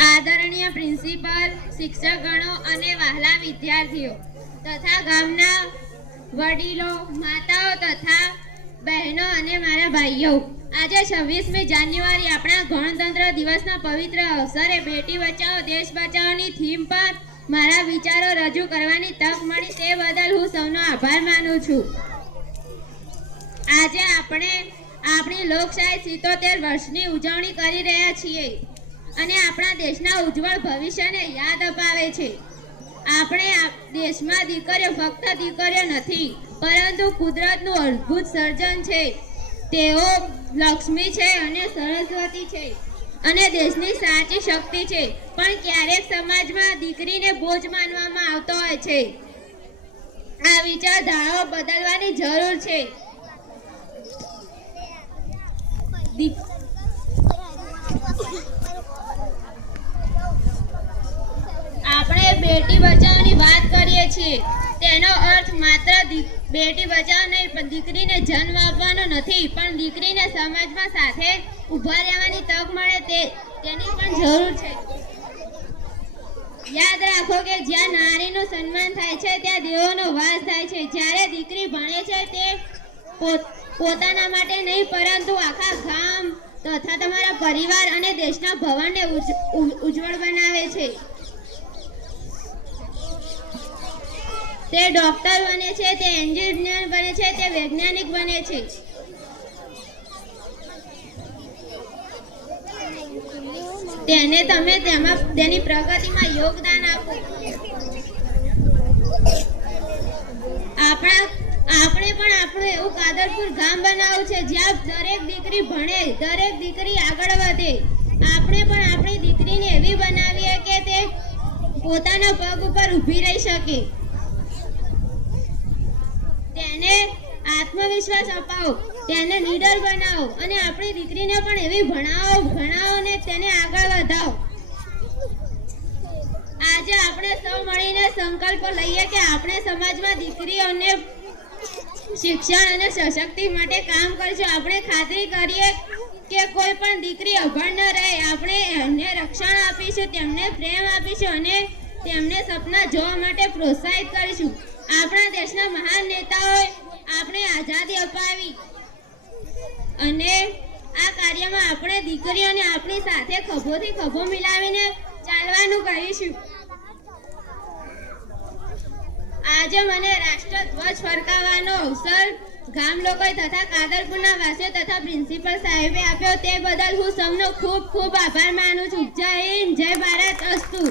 આદરણીય પ્રિન્સિપલ, શિક્ષકગણો અને વહાલા વિદ્યાર્થીઓ તથા ગામના વડીલો, માતાઓ તથા બહેનો અને મારા ભાઈઓ, આજે 26મી જાન્યુઆરી આપણા ગણતંત્ર દિવસના પવિત્ર અવસરે બેટી બચાવો દેશ બચાવોની થીમ પર મારા વિચારો રજૂ કરવાની તક મળી તે બદલ હું સૌનો આભાર માનું છું. આજે આપણે આપણી લોકશાહી 77 વર્ષની ઉજવણી કરી રહ્યા છીએ અને આપણા દેશના ઉજ્જવળ ભવિષ્યને યાદ અપાવે છે. આપણે દેશમાં દીકરીઓ ફક્ત દીકરીઓ નથી, પરંતુ કુદરતનું અદ્ભુત સર્જન છે. તેઓ લક્ષ્મી છે અને સરસ્વતી છે અને દેશની સાચી શક્તિ છે. પણ ક્યારેક સમાજમાં દીકરીને બોજ માનવામાં આવતો હોય છે. આ વિચારધારાઓ બદલવાની જરૂર છે. આપણે બેટી બચાવોની વાત કરીએ છીએ, તેનો અર્થ માત્ર બેટી બચાવો નહીં, પણ દીકરીને જન્મ આપવાનો નથી, પણ દીકરીને સમાજમાં સાથે ઊભા રહેવાની તક મળે તેની પણ જરૂર છે. યાદ રાખો કે જ્યાં નારીનું સન્માન થાય છે ત્યાં દેવોનો વાસ થાય છે. જ્યારે દીકરી ભણે છે તે પોતાના માટે નહીં, પરંતુ આખા ગામ તથા તમારા પરિવાર અને દેશના ભવનને ઉજ્જવળ બનાવે છે. તે ડોક્ટર બને છે, તે એન્જિનિયર બને છે, તે વૈજ્ઞાનિક બને છે. તેને તમે તેની પ્રગતિમાં યોગદાન આપો. આપણે પણ આપણું એવું કાદરપુર ગામ બનાવવું છે જ્યાં દરેક દીકરી ભણે, દરેક દીકરી આગળ વધે. આપણે પણ આપણી દીકરીને એવી બનાવીએ કે તે પોતાના પગ ઉપર ઊભી રહી શકે. તેને આત્મવિશ્વાસ અપાવો, તેને નીડર બનાવો અને આપણી દીકરીને પણ એવી ભણાવો અને તેને આગળ વધાવો. આજે આપણે સૌ મળીને સંકલ્પ લઈએ કે આપણે સમાજમાં દીકરીઓને શિક્ષણ અને સશક્તિ માટે કામ કરીશું. આપણે ખાતરી કરીએ કે કોઈ પણ દીકરી અભણ ન રહે. આપણે એમને રક્ષણ આપીશું, તેમને પ્રેમ આપીશું અને તેમને સપના જોવા માટે પ્રોત્સાહિત કરીશું. આપણા દેશના મહાન નેતાઓએ આપણે આઝાદી અપાવી અને આ કાર્યમાં આપણે દીકરીઓને આપણી સાથે ખભોથી ખભો મિલાવીને ચાલવાનું કહીશું. આજે મને રાષ્ટ્રધ્વજ ફરકાવવાનો અવસર ગામ લોકોએ તથા કાદરપુરના વાસીઓ તથા પ્રિન્સિપલ સાહેબે આપ્યો તે બદલ હું સૌનો ખૂબ ખૂબ આભાર માનું છું. જય હિન્દ, જય ભારત, અસ્તુ.